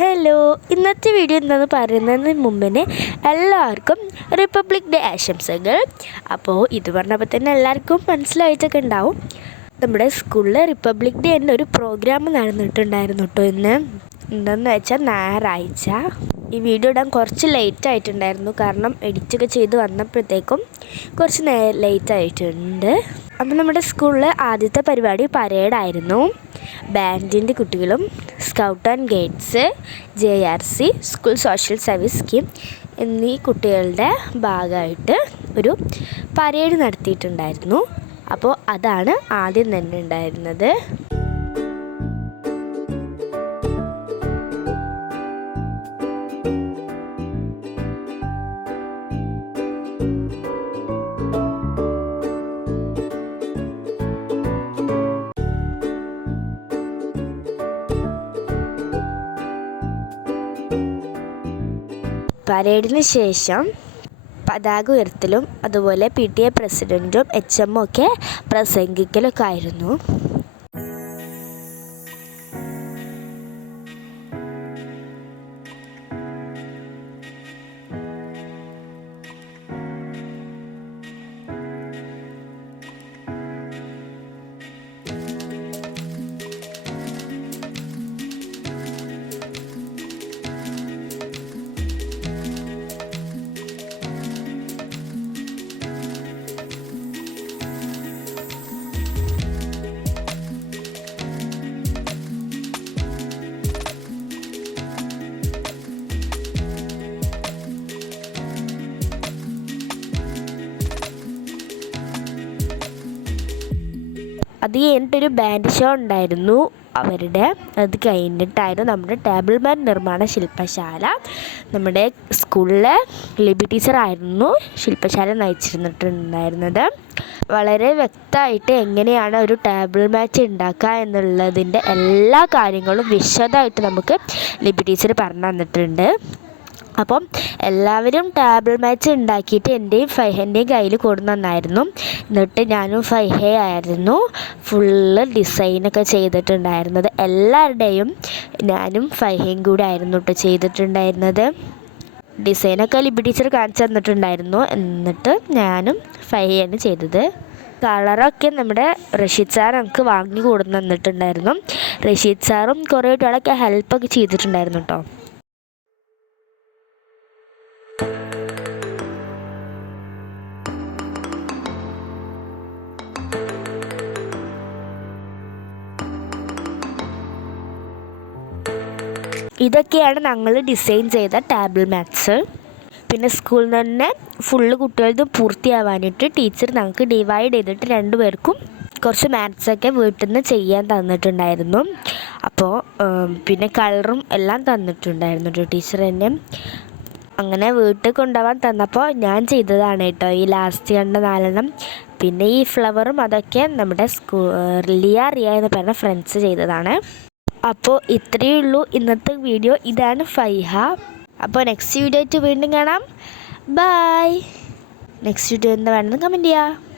Hello, ഇന്നത്തെ video എന്താണെന്ന് പറയുന്നതിന് മുമ്പിന് എല്ലാവർക്കും റിപ്പബ്ലിക് ഡേ ആശംസകൾ. അപ്പോൾ ഇത് പറഞ്ഞപ്പോൾ തന്നെ എല്ലാവർക്കും മനസ്സിലായിട്ടൊക്കെ ഉണ്ടാവും. നമ്മുടെ സ്കൂളിൽ റിപ്പബ്ലിക് ഡേ എന്നൊരു പ്രോഗ്രാം നടന്നിട്ടുണ്ടായിരുന്നു കേട്ടോ. ഇന്ന് എന്താണെന്ന് വെച്ചാൽ ഞായറാഴ്ച. ഈ വീഡിയോ ഇടാൻ കുറച്ച് ലേറ്റ് ആയിട്ടുണ്ടായിരുന്നു, കാരണം എഡിറ്റൊക്കെ ചെയ്ത് വന്നപ്പോഴത്തേക്കും കുറച്ച് ലേറ്റ് ആയിട്ടുണ്ട്. അപ്പം നമ്മുടെ സ്കൂളിൽ ആദ്യത്തെ പരിപാടി പരേഡായിരുന്നു. ബാൻഡിൻ്റെ കുട്ടികളും scout and guides, JRC, school social service scheme എന്നീ കുട്ടികളുടെ ഭാഗമായിട്ട് ഒരു പരേഡ് നടത്തിയിട്ടുണ്ടായിരുന്നു. അപ്പോൾ അതാണ് ആദ്യം തന്നെ ഉണ്ടായിരുന്നത്. പരേഡിന് ശേഷം പതാക ഉയർത്തലും അതുപോലെ PTA പ്രസിഡൻറ്റും HM ഒക്കെ പ്രസംഗിക്കലൊക്കെ ആയിരുന്നു. അത് കഴിഞ്ഞിട്ടൊരു ബാൻഡ് ഷോ ഉണ്ടായിരുന്നു അവരുടെ. അത് കഴിഞ്ഞിട്ടായിരുന്നു നമ്മുടെ ടേബിൾ മാറ്റ് നിർമ്മാണ ശില്പശാല. നമ്മുടെ സ്കൂളിലെ ലിബി ടീച്ചറായിരുന്നു ശില്പശാല നയിച്ചിരുന്നിട്ടുണ്ടായിരുന്നത്. വളരെ വ്യക്തമായിട്ട് എങ്ങനെയാണ് ഒരു ടേബിൾ മാറ്റ് ഉണ്ടാക്കുക എന്നുള്ളതിൻ്റെ എല്ലാ കാര്യങ്ങളും വിശദമായിട്ട് നമുക്ക് ലിബി ടീച്ചർ പറഞ്ഞു തന്നിട്ടുണ്ട്. അപ്പം എല്ലാവരും ടേബിൾ മാറ്റ് ഉണ്ടാക്കിയിട്ട് എൻ്റെയും ഫൈഹേൻ്റെയും കയ്യിൽ കൊടുന്നന്നായിരുന്നു. എന്നിട്ട് ഞാനും ഫൈഹേ ആയിരുന്നു ഫുള്ള് ഡിസൈനൊക്കെ ചെയ്തിട്ടുണ്ടായിരുന്നത്. എല്ലാവരുടെയും ഞാനും ഫൈഹയും കൂടെ ആയിരുന്നു കേട്ടോ ചെയ്തിട്ടുണ്ടായിരുന്നത്. ഡിസൈനൊക്കെ ലിബി ടീച്ചർ കാണിച്ചു തന്നിട്ടുണ്ടായിരുന്നു. എന്നിട്ട് ഞാനും ഫൈഹയാണ് ചെയ്തത്. കളറൊക്കെ നമ്മുടെ റഷീദ് സാർ നമുക്ക് വാങ്ങി കൊടുന്ന് തന്നിട്ടുണ്ടായിരുന്നു. റഷീദ് സാറും കുറേ കുട്ടികളൊക്കെ ഹെൽപ്പൊക്കെ ചെയ്തിട്ടുണ്ടായിരുന്നു കേട്ടോ. ഇതൊക്കെയാണ് ഞങ്ങൾ ഡിസൈൻ ചെയ്ത ടേബിൾ മാറ്റ്സ്. പിന്നെ സ്കൂളിൽ നിന്ന് തന്നെ ഫുള്ള് കുട്ടികളത് പൂർത്തിയാവാനായിട്ട് ടീച്ചർ ഞങ്ങൾക്ക് ഡിവൈഡ് ചെയ്തിട്ട് രണ്ടുപേർക്കും കുറച്ച് മാത്സൊക്കെ വീട്ടിൽ നിന്ന് ചെയ്യാൻ തന്നിട്ടുണ്ടായിരുന്നു. അപ്പോൾ പിന്നെ കളറും എല്ലാം തന്നിട്ടുണ്ടായിരുന്നു ടീച്ചർ തന്നെ. അങ്ങനെ വീട്ടിൽ കൊണ്ടുപോകാൻ തന്നപ്പോൾ ഞാൻ ചെയ്തതാണ് കേട്ടോ ഈ ലാസ്റ്റ് കണ്ട 4 പിന്നെ ഈ ഫ്ലവറും അതൊക്കെ നമ്മുടെ റിയ എന്ന് പറഞ്ഞ ഫ്രണ്ട്സ് ചെയ്തതാണ്. അപ്പോൾ ഇത്രയേ ഉള്ളൂ ഇന്നത്തെ വീഡിയോ. ഇതാണ് ഫൈഹ. അപ്പോൾ നെക്സ്റ്റ് വീഡിയോ ആയിട്ട് വീണ്ടും കാണാം. ബൈ. നെക്സ്റ്റ് വീഡിയോ എന്താ വേണമെന്ന് കമൻറ്റ് ചെയ്യുക.